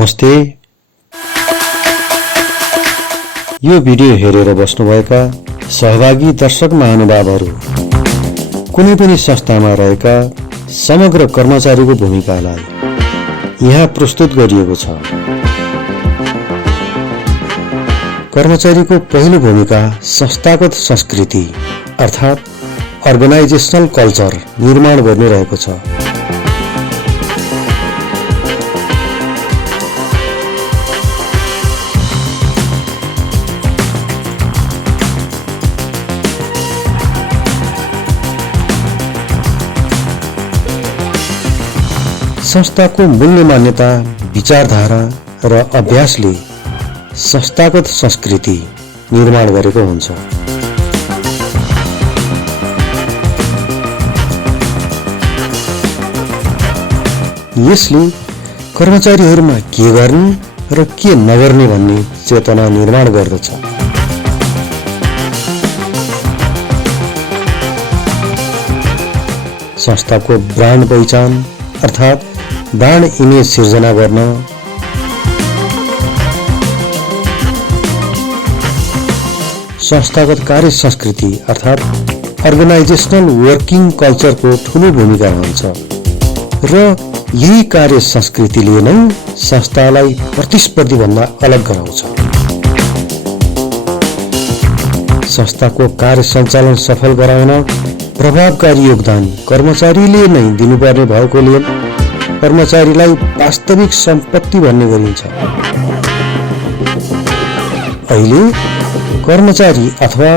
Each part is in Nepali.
नमस्ते। यो भिडियो हेरेर बस्नुभएका सहभागी दर्शक महानुभावहरू, कुनै पनि संस्थामा रहेका समग्र कर्मचारीको भूमिकालाई यहाँ प्रस्तुत गरिएको छ। कर्मचारीको पहिलो भूमिका संस्थागत संस्कृति अर्थात् अर्गनाइजेसनल कल्चर निर्माण गर्नु रहेको छ। संस्थाको मूल्य मान्यता, विचारधारा र अभ्यासले संस्थागत संस्कृति निर्माण गरेको हुन्छ। यसले कर्मचारीहरूमा के गर्ने र के नगर्ने भन्ने चेतना निर्माण गर्दछ। संस्थाको ब्रान्ड पहिचान अर्थात् ब्रान्ड इमेज सिर्जना गर्न, संस्थागत कार्य संस्कृति अर्थात् अर्गनाइजेसनल वर्किङ कल्चरको ठूलो भूमिका हुन्छ र यही कार्य संस्कृतिले नै संस्थालाई प्रतिस्पर्धी भन्दा अलग गराउँछ। संस्थाको कार्य सञ्चालन सफल गराउन प्रभावकारी योगदान कर्मचारीले नै दिनुपर्ने भएकोले कर्मचारीलाई वास्तविक सम्पत्ति भन्ने गरिन्छ। अहिले कर्मचारी अथवा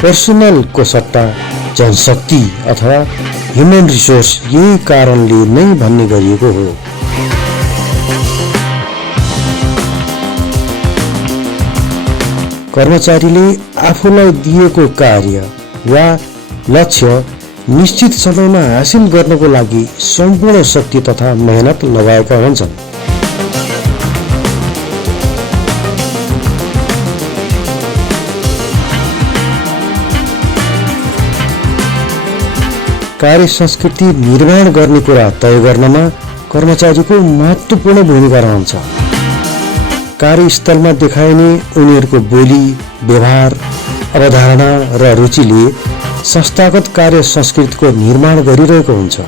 पर्सनलको सट्टा जनशक्ति अथवा ह्युमन रिसोर्स यही कारणले नै भन्ने गरिएको हो। कर्मचारीले आफूलाई दिएको कार्य वा लक्ष्य निश्चित समयमा हासिल गर्नको लागि सम्पूर्ण शक्ति तथा मेहनत लगाएका हुन्छन्। कार्य संस्कृति निर्माण गर्ने कुरा तय गर्नमा कर्मचारीको महत्त्वपूर्ण भूमिका रहन्छ। कार्यस्थलमा देखाइने उनीहरूको बोली, व्यवहार, अवधारणा र रुचिले संस्थागत कार्य संस्कृतिको निर्माण गरिरहेको हुन्छ।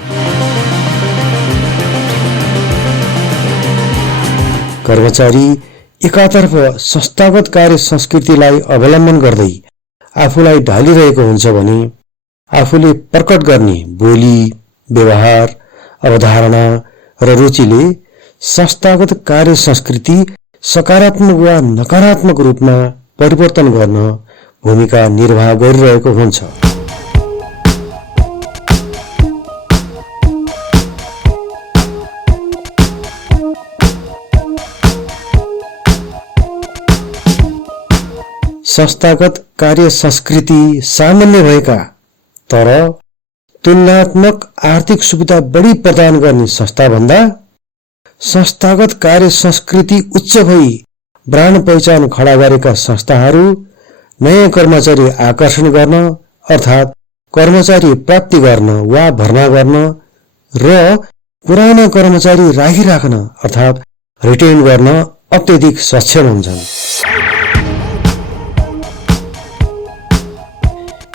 कर्मचारी एकातर्फ संस्थागत कार्य संस्कृतिलाई अवलम्बन गर्दै आफूलाई ढालिरहेको हुन्छ भने आफूले प्रकट गर्ने बोली, व्यवहार, अवधारणा र रुचिले संस्थागत कार्य संस्कृति सकारात्मक वा नकारात्मक रूपमा परिवर्तन गर्न भूमिका निर्वाह गरिरहेको हुन्छ। संस्थागत कार्य संस्कृति सामान्य भएका तर तुलनात्मक आर्थिक सुविधा बढी प्रदान गर्ने संस्थाभन्दा संस्थागत कार्य संस्कृति उच्च भई ब्रान्ड पहिचान खडा गरेका संस्थाहरू नयाँ कर्मचारी आकर्षण गर्न अर्थात् कर्मचारी प्राप्ति गर्न वा भर्ना गर्न र पुराना कर्मचारी राखिराख्न अर्थात् रिटेन गर्न अत्यधिक सक्षम हुन्छन्।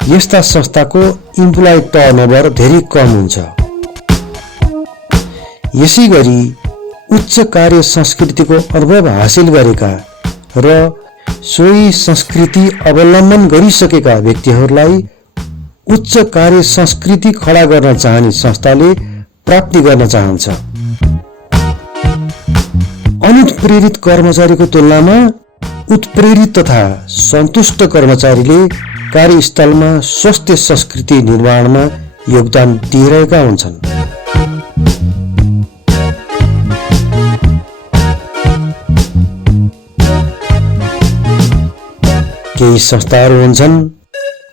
यस्ता संस्थाको इम्प्लोइ टर्नओभर धेरै कम हुन्छ। यसै गरी उच्च कार्य संस्कृतिको अनुभव हासिल गरेका र सोही संस्कृति अवलम्बन गरिसकेका व्यक्तिहरूलाई उच्च कार्य संस्कृति खडा गर्न चाहने संस्थाले प्राप्ति गर्न चाहन्छ। अनुत्प्रेरित कर्मचारीको तुलनामा उत्प्रेरित तथा सन्तुष्ट कर्मचारीले कार्यस्थलमा स्वस्थ संस्कृति निर्माणमा योगदान दिइरहेका हुन्छन्। केही संस्थाहरू हुन्छन्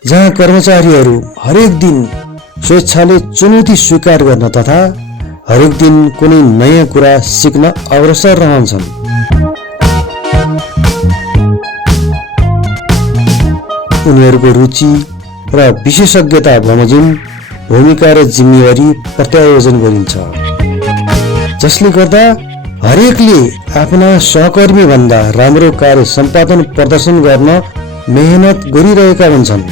जहाँ कर्मचारीहरू हरेक दिन स्वेच्छाले चुनौती स्वीकार गर्न तथा हरेक दिन कुनै नयाँ कुरा सिक्न अग्रसर रहन्छन्। उनीहरूको रुचि र विशेषज्ञता बमोजिम भूमिका र जिम्मेवारी प्रत्यायोजन गरिन्छ, जसले गर्दा हरेकले आफ्ना सहकर्मी भन्दा राम्रो कार्य सम्पादन प्रदर्शन गर्न मेहनत गरिरहेका हुन्छन्।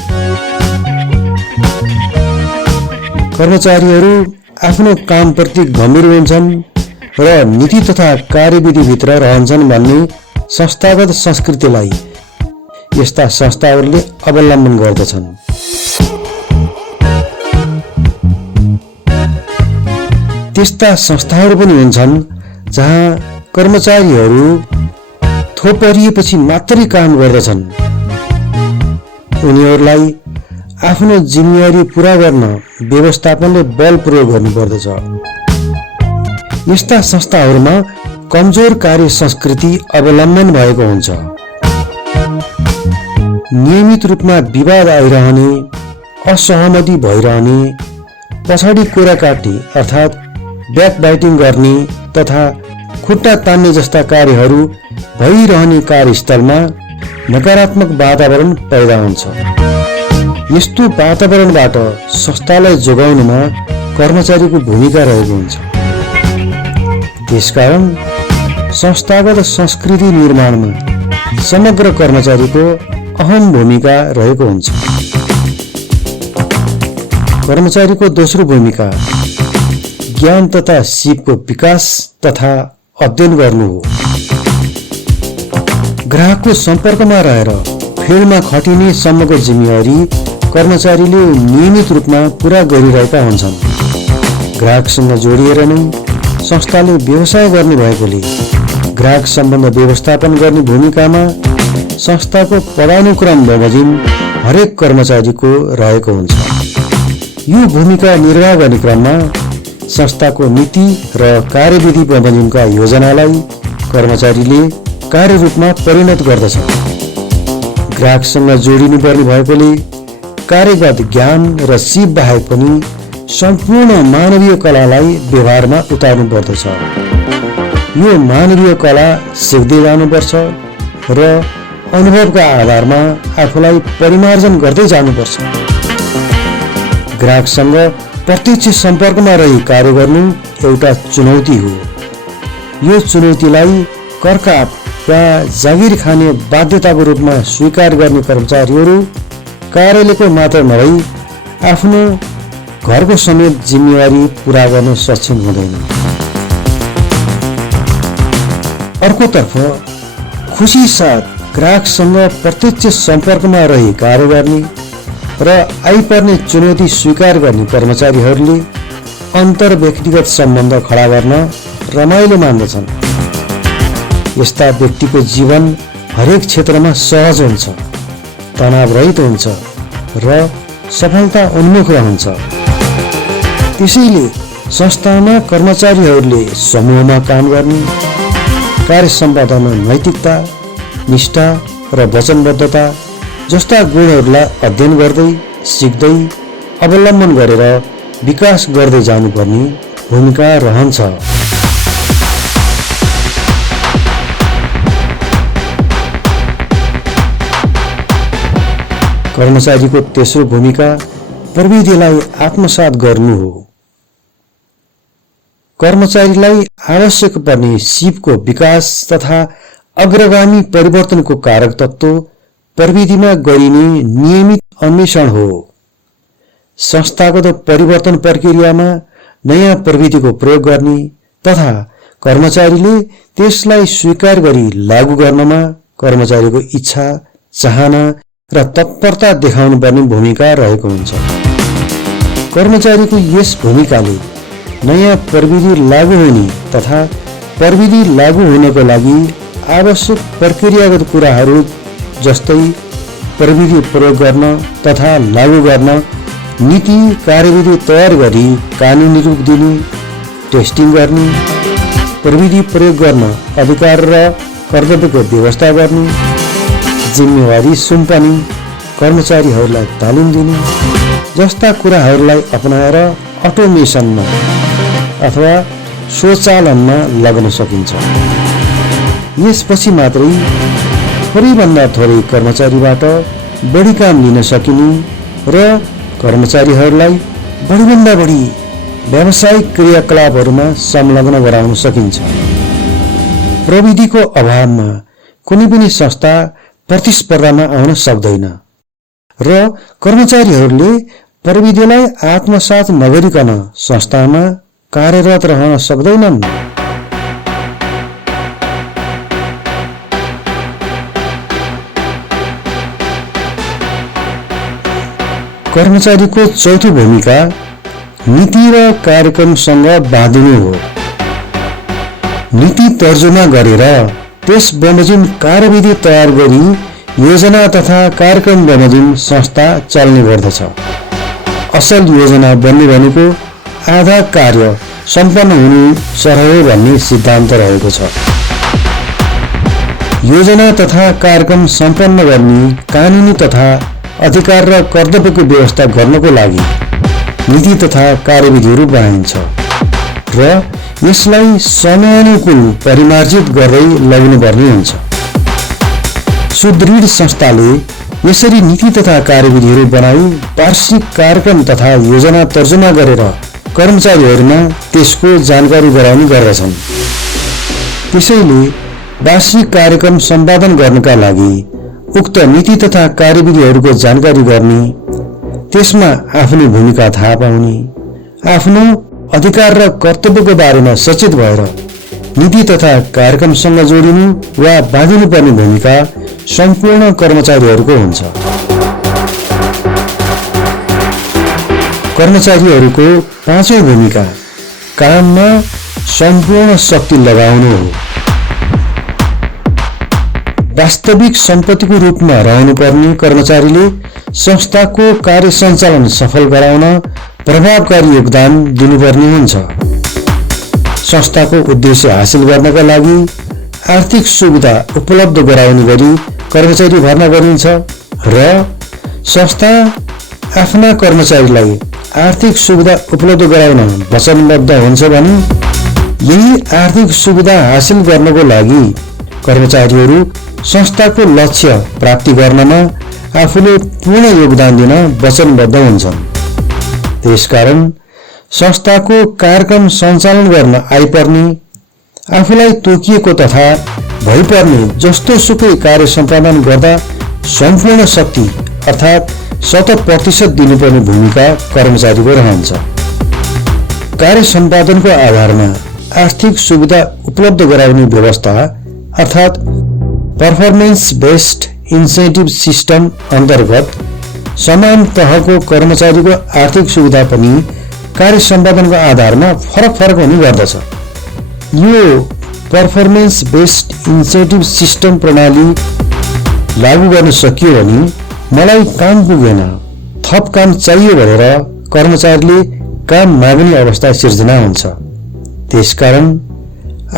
कर्मचारीहरू आफ्नो कामप्रति गम्भीर हुन्छन् र नीति तथा कार्यविधिभित्र रहन्छन् भन्ने संस्थागत संस्कृतिलाई यस्ता संस्थाहरूले अवलम्बन गर्दछन्। त्यस्ता संस्थाहरू पनि हुन्छन् जहाँ कर्मचारीहरू थोपरिएपछि मात्रै काम गर्दछन्। उनीहरूलाई आफ्नो जिम्मेवारी पूरा गर्न व्यवस्थापनले बल प्रयोग गर्नुपर्दछ। यस्ता संस्थाहरूमा कमजोर कार्य संस्कृति अवलम्बन भएको हुन्छ। नियमित रूपमा विवाद आइरहने, असहमति भइरहने, पछाडि कुरा काट्ने अर्थात् ब्याकबाइटिङ गर्ने तथा खुट्टा तान्ने जस्ता कार्यहरू भइरहने कार्यस्थलमा नकारात्मक वातावरण पैदा हुन्छ। यस्तो वातावरणबाट संस्थालाई जोगाउनमा कर्मचारीको भूमिका रहेको हुन्छ। त्यसकारण संस्थागत संस्कृति निर्माणमा समग्र कर्मचारीको अहम भूमिका रहेको हुन्छ। कर्मचारीको दोस्रो भूमिका ज्ञान तथा सिपको विकास तथा अध्ययन गर्नु हो। ग्राहकको सम्पर्कमा रहेर फिल्डमा खटिने सम्मको जिम्मेवारी कर्मचारीले नियमित रूपमा पूरा गरिरहेका हुन्छन्। ग्राहकसँग जोडिएर नै संस्थाले व्यवसाय गर्ने भएकोले ग्राहक सम्बन्ध व्यवस्थापन गर्ने भूमिकामा संस्थाको पदानुक्रम बमोजिम हरेक कर्मचारीको रहेको हुन्छ। यो भूमिका निर्वाह गर्ने क्रममा संस्थाको नीति र कार्यविधि बमोजिमका योजनालाई कर्मचारीले कार्यरूपमा परिणत गर्दछ। ग्राहकसँग जोडिनुपर्ने भएकोले कार्यगत ज्ञान र सिप बाहेक पनि सम्पूर्ण मानवीय कलालाई व्यवहारमा उतार्नु पर्दछ। यो मानवीय कला सिक्दै जानुपर्छ र अनुभवका आधारमा आफूलाई परिमार्जन गर्दै जानुपर्छ। ग्राहकसँग प्रत्यक्ष सम्पर्कमा रही कार्य गर्नु एउटा चुनौती हो। यो चुनौतीलाई करकाप वा जागिर खाने बाध्यताको रूपमा स्वीकार गर्ने कर्मचारीहरू कार्यालयको मात्र नभई आफ्नो घरको समेत जिम्मेवारी पूरा गर्न सक्षम हुँदैन। अर्कोतर्फ खुसी साथ ग्राहकसँग प्रत्यक्ष सम्पर्कमा रही कार्य गर्ने र आइपर्ने चुनौती स्वीकार गर्ने कर्मचारीहरूले अन्तर व्यक्तिगत सम्बन्ध खडा गर्न रमाइलो मान्दछन्। यस्ता व्यक्तिको जीवन हरेक क्षेत्रमा सहज हुन्छ, तनावरहित हुन्छ र सफलता उन्मुख रहन्छ। त्यसैले संस्थामा कर्मचारीहरूले समूहमा काम गर्ने, कार्य सम्पादनमा नैतिकता, निष्ठा र वचनबद्धता जस्ता गुणहरूलाई अध्ययन गर्दै, सिक्दै, अवलम्बन गरेर विकास गर्दै जानुपर्ने भूमिका रहन्छ। कर्मचारीको तेस्रो भूमिका प्रविधिलाई आत्मसात गर्नु हो। कर्मचारीलाई आवश्यक पर्ने सिपको विकास तथा अग्रगामी परिवर्तनको कारक तत्त्व प्रविधिमा गरिने नियमित अन्वेषण हो। संस्थागत परिवर्तन प्रक्रियामा नयाँ प्रविधिको प्रयोग गर्ने तथा कर्मचारीले त्यसलाई स्वीकार गरी लागू गर्नमा कर्मचारीको इच्छा, चाहना र तत्परता देखाउनु पर्ने भूमिका रहेको हुन्छ। कर्मचारीको यस भूमिकाले नयाँ प्रविधि लागू हुने तथा प्रविधि लागू हुनको लागि आवश्यक प्रक्रियागत कुराहरू जस्तै प्रविधि प्रयोग गर्न तथा लागू गर्न नीति कार्यविधि तयार गरी कानुनी रूप दिने, टेस्टिङ गर्ने, प्रविधि प्रयोग गर्न अधिकार र कर्तव्यको व्यवस्था गर्ने, जिम्मेवारी सुम्पने, कर्मचारीहरूलाई तालिम दिने जस्ता कुराहरूलाई अपनाएर अटोमेसनमा अथवा स्वचालनमा लाग्न सकिन्छ। यसपछि मात्रै थोरैभन्दा थोरै कर्मचारीबाट बढी काम लिन सकिने र कर्मचारीहरूलाई बढीभन्दा बढी व्यावसायिक क्रियाकलापहरूमा संलग्न गराउन सकिन्छ। प्रविधिको अभावमा कुनै पनि संस्था प्रतिस्पर्धामा आउन सक्दैन र कर्मचारीहरूले प्रविधिलाई आत्मसात नगरिकन संस्थामा कार्यरत रहन सक्दैनन्। कर्मचारीको चौथो भूमिका नीति र कार्यक्रमसँग बाँधिनु हो। नीति तर्जुमा गरेर त्यस बमोजिम कार्यविधि तयार गरी योजना तथा कार्यक्रम बमोजिम संस्था चल्ने गर्दछ। असल योजना बन्ने भनेको आधा कार्य सम्पन्न हुनु सरह हो भन्ने सिद्धान्त रहेको छ। योजना तथा कार्यक्रम सम्पन्न गर्ने कानुनी तथा अधिकार र कर्तव्यको व्यवस्था गर्नको लागि नीति तथा कार्यविधिहरू बनाइन्छ र यसलाई समयानुकूल परिमार्जित गर्दै लग्नुपर्ने हुन्छ। सुदृढ संस्थाले यसरी नीति तथा कार्यविधिहरू बनाई वार्षिक कार्यक्रम तथा योजना तर्जुमा गरेर कर्मचारीहरूमा त्यसको जानकारी गराउने गर्दछन्। त्यसैले वार्षिक कार्यक्रम सम्पादन गर्नका लागि उक्त नीति तथा कार्यविधिहरूको जानकारी गर्ने, त्यसमा आफ्नो भूमिका थाहा पाउने, आफ्नो अधिकार र कर्तव्यको बारेमा सचेत भएर नीति तथा कार्यक्रमसँग जोडिनु वा बाँधिनुपर्ने भूमिका सम्पूर्ण कर्मचारीहरूको हुन्छ। कर्मचारीहरूको पाँचौं भूमिका काममा सम्पूर्ण शक्ति लगाउनु हो। वास्तविक सम्पत्तिको रूपमा रहनुपर्ने कर्मचारीले संस्थाको कार्य सञ्चालन सफल गराउन प्रभावकारी योगदान दिनुपर्ने हुन्छ। संस्थाको उद्देश्य हासिल गर्नका लागि आर्थिक सुविधा उपलब्ध गराउने गरी कर्मचारी भर्ना गरिन्छ र संस्था आफ्ना कर्मचारीलाई आर्थिक सुविधा उपलब्ध गराउन वचनबद्ध हुन्छ भने यही आर्थिक सुविधा हासिल गर्नको लागि कर्मचारीहरू संस्थाको लक्ष्य प्राप्ति गर्नमा आफूले पूर्ण योगदान दिन वचनबद्ध हुन्छन्। त्यसकारण संस्थाको कार्यक्रम सञ्चालन गर्न आइपर्ने, आफूलाई तोकिएको तथा भइपर्ने जस्तो सुकै कार्य सम्पादन गर्दा सम्पूर्ण शक्ति अर्थात् 100% दिनुपर्ने भूमिका कर्मचारीको रहन्छ। कार्य सम्पादनको आधारमा आर्थिक सुविधा उपलब्ध गराउने व्यवस्था अर्थात् पर्फर्मेन्स बेस्ड इन्सेन्टिभ सिस्टम अन्तर्गत समान तहको कर्मचारीको आर्थिक सुविधा पनि कार्य सम्पादनको आधारमा फरक हुने गर्दछ। यो पर्फर्मेन्स बेस्ड इन्सेन्टिभ सिस्टम प्रणाली लागू गर्न सकियो भने मलाई काम पुगेन, थप काम चाहियो भनेर कर्मचारीले काम माग्ने अवस्था सिर्जना हुन्छ। त्यसकारण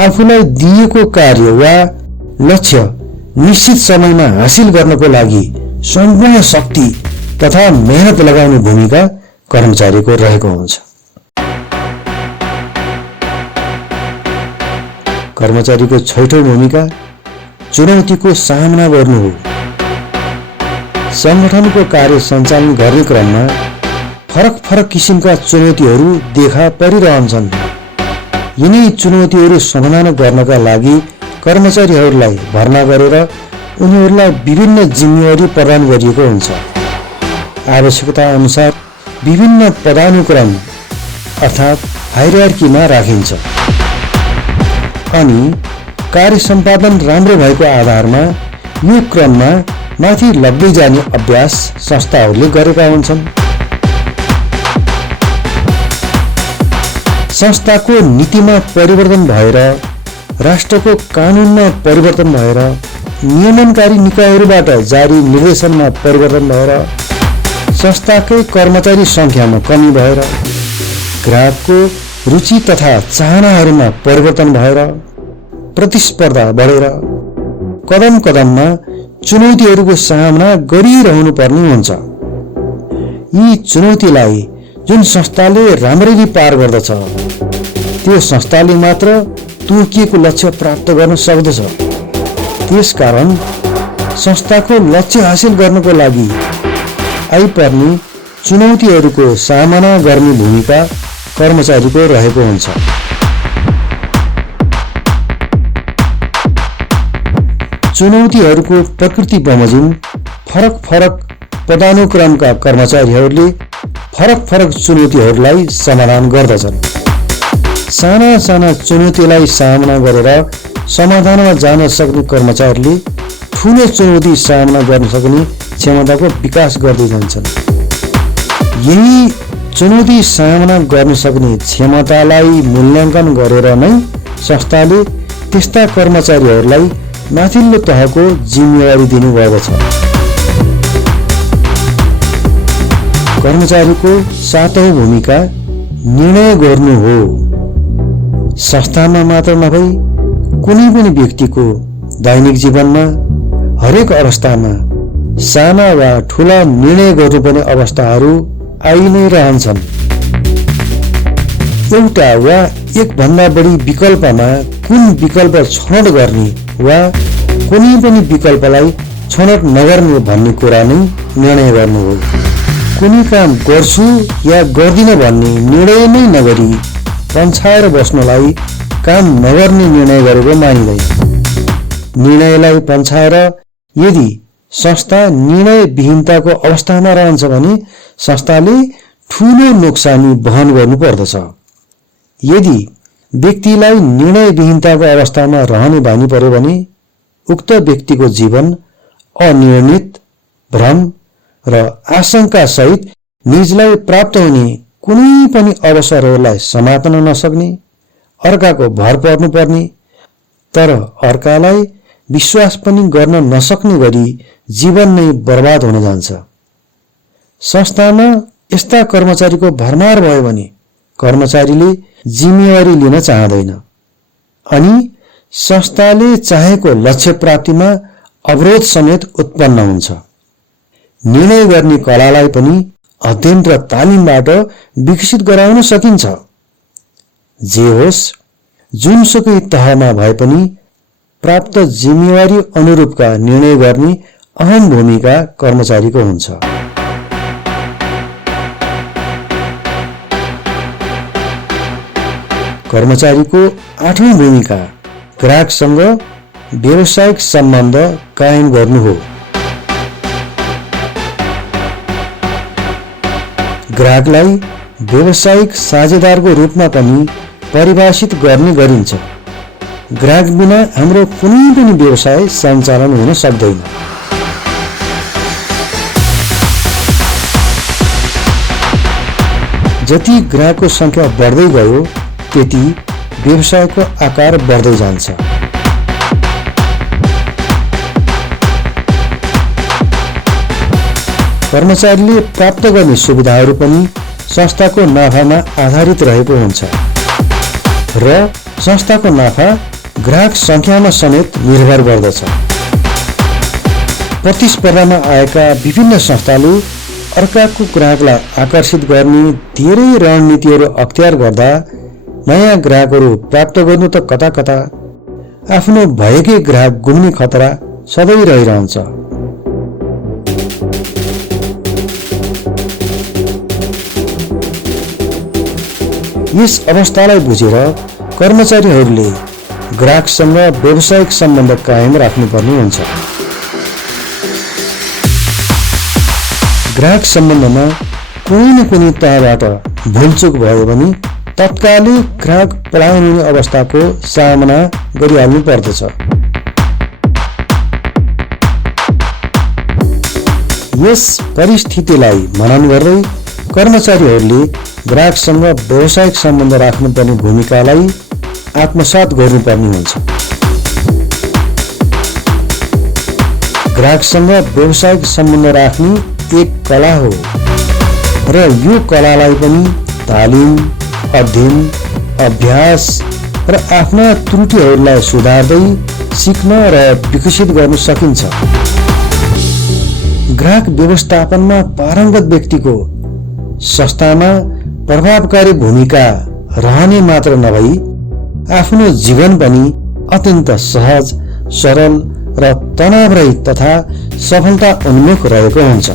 आफूलाई दिएको कार्य वा लक्ष्य निश्चित समयमा हासिल गर्नको लागि सम्पूर्ण शक्ति तथा मेहनत लगाउने भूमिका कर्मचारीको रहेको हुन्छ। कर्मचारीको छैठौं भूमिका चुनौतीको सामना गर्नु हो। संगठनको कार्य सञ्चालन गर्ने क्रममा फरक किसिमका चुनौतीहरू देखा परिरहन्छन्। यिनै चुनौतीहरू समाधान गर्नका लागि कर्मचारीहरूलाई भर्ना गरेर उनीहरूलाई विभिन्न जिम्मेवारी प्रदान गरिएको हुन्छ। आवश्यकता अनुसार विभिन्न पदानुक्रम अर्थात् हायरार्कीमा राखिन्छ अनि कार्य सम्पादन राम्रो भएको आधारमा यो क्रममा माथि लग्दै जाने अभ्यास संस्थाहरूले गरेका हुन्छन्। संस्थाको नीतिमा परिवर्तन भएर, राष्ट्रको कानुनमा परिवर्तन भएर, नियमनकारी निकायहरूबाट जारी निर्देशनमा परिवर्तन भएर, संस्थाकै कर्मचारी संख्यामा कमी भएर, ग्राहकको रुचि तथा चाहनाहरूमा परिवर्तन भएर, प्रतिस्पर्धा बढेर कदम कदममा चुनौतीहरूको सामना गरिरहनु पर्ने हुन्छ। यी चुनौतीलाई जुन संस्थाले राम्ररी पार गर्दछ त्यो संस्थाले मात्र तोकिएको लक्ष्य प्राप्त गर्न सक्दछ। त्यसकारण संस्थाको लक्ष्य हासिल गर्नको लागि आइपर्ने चुनौतीहरूको सामना गर्ने भूमिका कर्मचारीको रहेको हुन्छ। चुनौतीहरूको प्रकृति बमोजिम फरक फरक पदानुक्रमका कर्मचारीहरूले फरक फरक चुनौतीहरूलाई समाधान गर्दछन्। साना साना चुनौतीलाई सामना गरेर समाधानमा जान सक्ने कर्मचारीले ठूलो चुनौती सामना गर्न सक्ने क्षमताको विकास गर्दै जान्छन्। यही चुनौती सामना गर्न सक्ने क्षमतालाई मूल्याङ्कन गरेर नै संस्थाले त्यस्ता कर्मचारीहरूलाई माथिल्लो तहको जिम्मेवारी दिने गर्दछ। कर्मचारीको सातौं भूमिका निर्णय गर्नु हो। संस्थामा मात्र नभई कुनै पनि व्यक्तिको दैनिक जीवनमा हरेक अवस्थामा साना वा ठूला निर्णय गर्नुपर्ने अवस्थाहरू आई नै रहन्छन्। एउटा वा एक भन्दा बढी विकल्पमा कुन विकल्प छनौट गर्ने वा कुनै पनि विकल्पलाई छनौट नगर्ने भन्ने कुरा नै निर्णय गर्नु हो। कुनै काम गर्छु या गर्दिन भन्ने निर्णय नै नगरी पन्छाएर बस्नलाई काम नगर्ने निर्णय गरेको मानिँदैन। निर्णयलाई पन्छाएर यदि संस्था निर्णय विहीनताको अवस्थामा रहन्छ भने संस्थाले ठूलो नोक्सानी वहन गर्नुपर्दछ। यदि व्यक्तिलाई निर्णय विहीनताको अवस्थामा रहने बानी पर्यो भने उक्त व्यक्तिको जीवन अनियमित, भ्रम र आशंका सहित निजलाई प्राप्त हुने कुनै पनि अवसरहरूलाई समात्न नसक्ने, अर्काको भर पर्नुपर्ने तर अर्कालाई विश्वास पनि गर्न नसक्ने गरी जीवन नै बर्बाद हुन जान्छ। संस्थामा यस्ता कर्मचारीको भरमार भयो भने कर्मचारीले जिम्मेवारी लिन चाहँदैन अनि संस्थाले चाहेको लक्ष्य प्राप्तिमा अवरोध समेत उत्पन्न हुन्छ। निर्णय गर्ने कलालाई पनि अध्ययन र तालिमबाट विकसित गराउन सकिन्छ। जे होस्, जुनसुकै तहमा भए पनि प्राप्त जिम्मेवारी अनुरूपका निर्णय गर्ने अहम भूमिका कर्मचारीको हुन्छ। कर्मचारीको आठौं भूमिका ग्राहकसँग व्यावसायिक सम्बन्ध कायम गर्नु हो। ग्राहकलाई व्यावसायिक साझेदारको रूपमा पनि परिभाषित गर्ने गरिन्छ। ग्राहक बिना हाम्रो कुनै पनि व्यवसाय सञ्चालन हुन सक्दैन। जति ग्राहकको संख्या बढ्दै गयो त्यति व्यवसायको आकार बढ्दै जान्छ। कर्मचारीले प्राप्त गर्ने सुविधाहरू पनि संस्थाको नाफामा आधारित रहेको हुन्छ र संस्थाको नाफा ग्राहक संख्यामा समेत निर्भर गर्दछ। प्रतिस्पर्धामा आएका विभिन्न संस्थाले अर्काको ग्राहकलाई आकर्षित गर्ने धेरै रणनीतिहरू अख्तियार गर्दा नयाँ ग्राहकहरू प्राप्त गर्नु त कता कता आफ्नो भएकै ग्राहक गुम्ने खतरा सधैँ रहिरहन्छ। यस अवस्थालाई बुझेर कर्मचारीहरूले ग्राहकसँग व्यावसायिक सम्बन्ध कायम राख्नुपर्ने हुन्छ। ग्राहक सम्बन्धमा कुनै न कुनै तहबाट भुलचुक भयो भने तत्कालै ग्राहक पलायन हुने अवस्थाको सामना गरिहाल्नु पर्दछ। यस परिस्थितिलाई मनन गर्दै कर्मचारीहरूले ग्राहकसँग व्यावसायिक सम्बन्ध राख्नुपर्ने भूमिकालाई आत्मसात गर्नुपर्ने हुन्छ। ग्राहकसँग व्यावसायिक सम्बन्ध राख्ने एक कला हो र यो कलालाई पनि तालिम, अध्ययन, अभ्यास र आफ्ना त्रुटिहरूलाई सुधार्दै सिक्न र विकसित गर्न सकिन्छ। ग्राहक व्यवस्थापनमा पारङ्गत व्यक्तिको संस्थामा प्रभावकारी भूमिका रहने मात्र नभई आफ्नो जीवन पनि अत्यन्त सहज, सरल र तनावरहित तथा सफलता उन्मुख रहेको हुन्छ।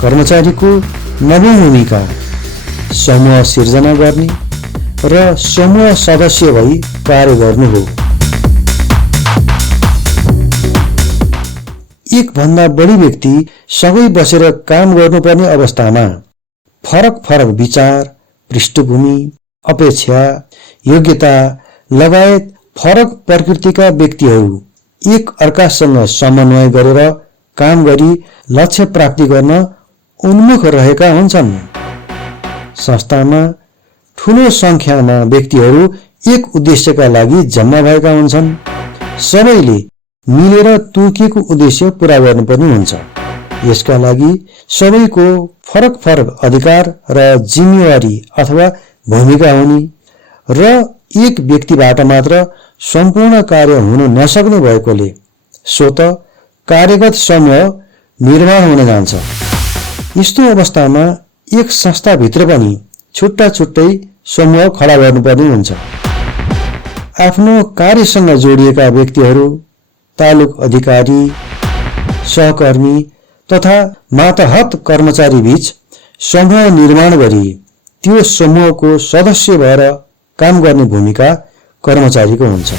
कर्मचारीको नवौं भूमिका समूह सिर्जना गर्ने र समूह सदस्य भई कार्य गर्नु हो। एक भन्दा बढी व्यक्ति सँगै बसेर काम गर्नुपर्ने अवस्थामा फरक फरक विचार, पृष्ठभूमि, अपेक्षा, योग्यता लगायत फरक प्रकृतिका व्यक्तिहरू एक अर्कासँग समन्वय गरेर काम गरी लक्ष्य प्राप्ति गर्न उन्मुख रहेका हुन्छन्। संस्थामा ठूलो संख्यामा व्यक्तिहरू एक उद्देश्यका लागि जम्मा भएका हुन्छन्। सबैले मिलेर तोकिएको उद्देश्य पूरा गर्नुपर्ने हुन्छ। यसका लागि सबैको फरक फरक अधिकार र जिम्मेवारी अथवा भूमिका हुने र एक व्यक्तिबाट मात्र सम्पूर्ण कार्य हुन नसक्ने भएकोले स्वत कार्यगत समूह निर्माण हुन जान्छ। यस्तो अवस्थामा एक संस्थाभित्र पनि छुट्टा छुट्टै समूह खडा गर्नुपर्ने हुन्छ। आफ्नो कार्यसँग जोडिएका व्यक्तिहरू, तालुक अधिकारी, सहकर्मी तथा मातहत कर्मचारी बीच समूह निर्माण गरी त्यो समूहको सदस्य भएर काम गर्ने भूमिका कर्मचारीको हुन्छ।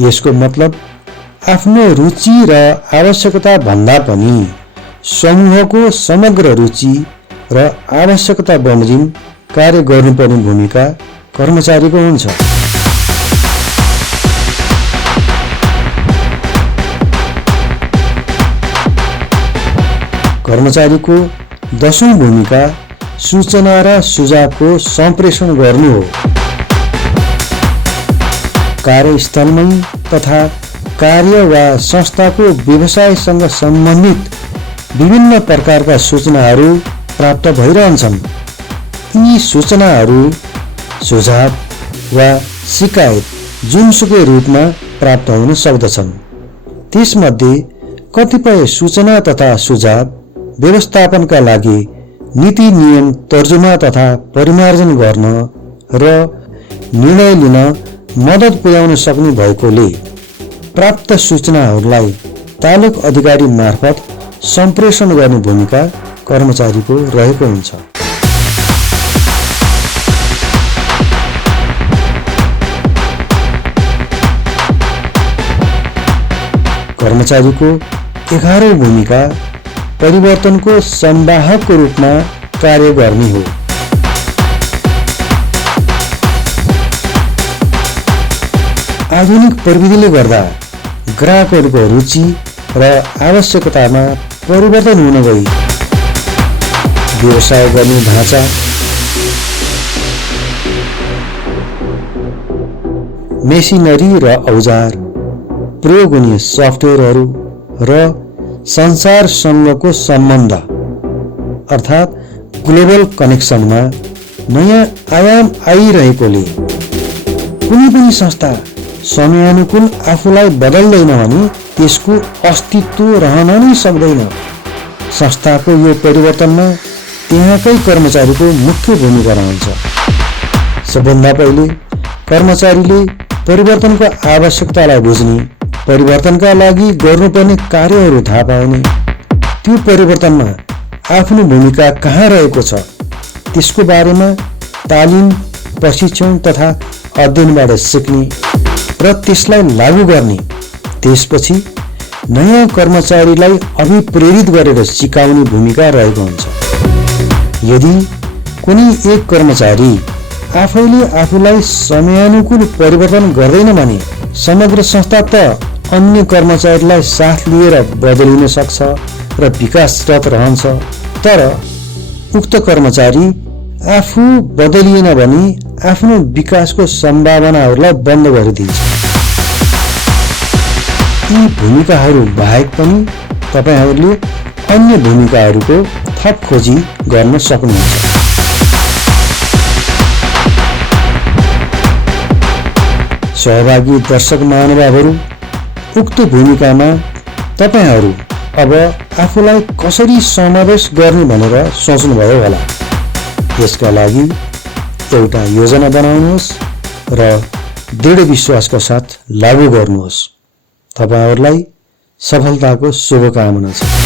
यसको मतलब आफ्नो रुचि र आवश्यकता भन्दा पनि समूहको समग्र रुचि र आवश्यकता बमोजिम कार्य गर्नुपर्ने भूमिका कर्मचारीको हुन्छ। कर्मचारीको 10औं भूमिका सूचना र सुझावको सम्प्रेषण गर्नु हो। कार्यस्थलमै तथा कार्य वा संस्थाको व्यवसायसँग सम्बन्धित विभिन्न प्रकारका सूचनाहरू प्राप्त भइरहन्छन्। यी सूचनाहरू, सुझाव वा शिकायत जुनसुकै रूपमा प्राप्त हुन सक्दछन्। त्यसमध्ये कतिपय सूचना तथा सुझाव व्यवस्थापनका लागि नीति नियम तर्जुमा तथा परिमार्जन गर्न र निर्णय लिन मद्दत पुर्याउन सक्ने भएकोले प्राप्त सूचनाहरूलाई तालुक अधिकारी मार्फत सम्प्रेषण गर्ने भूमिका कर्मचारीको रहेको हुन्छ। कर्मचारीको 11औं भूमिका परिवर्तनको संवाहकको रूपमा कार्य गर्ने हो। आधुनिक प्रविधिले गर्दा ग्राहकहरूको रुचि र आवश्यकतामा परिवर्तन हुन गई व्यवसाय गर्ने ढाँचा, मेसिनरी र औजार, प्रयोग हुने सफ्टवेयरहरू र संसारसँगको सम्बन्ध अर्थात् ग्लोबल कनेक्सनमा नयाँ आयाम आइरहेकोले कुनै पनि संस्था समयानुकूल आफूलाई बदल्दैन भने त्यसको अस्तित्व रहन नै सक्दैन। संस्थाको यो परिवर्तनमा त्यहाँकै कर्मचारीको मुख्य भूमिका रहन्छ। सबभन्दा पहिले कर्मचारीले परिवर्तनको आवश्यकतालाई बुझ्ने, परिवर्तनका लागि गर्नुपर्ने कार्यहरू थाहा पाउने, त्यो परिवर्तनमा आफ्नो भूमिका कहाँ रहेको छ त्यसको बारेमा तालिम, प्रशिक्षण तथा अध्ययनबाट सिक्ने र त्यसलाई लागू गर्ने, त्यसपछि नयाँ कर्मचारीलाई अभिप्रेरित गरेर सिकाउने भूमिका रहेको हुन्छ। यदि कुनै एक कर्मचारी आफैले आफूलाई समयानुकूल परिवर्तन गर्दैन भने समग्र संस्था त अन्य कर्मचारीलाई साथ लिएर बदलिन सक्छ र विकासरत रहन्छ, तर उक्त कर्मचारी आफू बदलिएन भने आफ्नो विकासको सम्भावनाहरूलाई बन्द गरिदिन्छ। यी भूमिकाहरू बाहेक पनि तपाईहरूले अन्य भूमिकाहरूको थप खोजी गर्न सक्नुहुन्छ। सहभागी दर्शक महानुभावहरू, उक्त भूमिकामा तपाईहरू अब आफूलाई कसरी समावेश गर्ने भनेर सोच्नुभयो होला। यसका लागि एउटा योजना बनाउनुहोस् र दृढ विश्वासका साथ लागू गर्नुहोस्। तपाईहरुलाई सफलताको शुभकामना छ।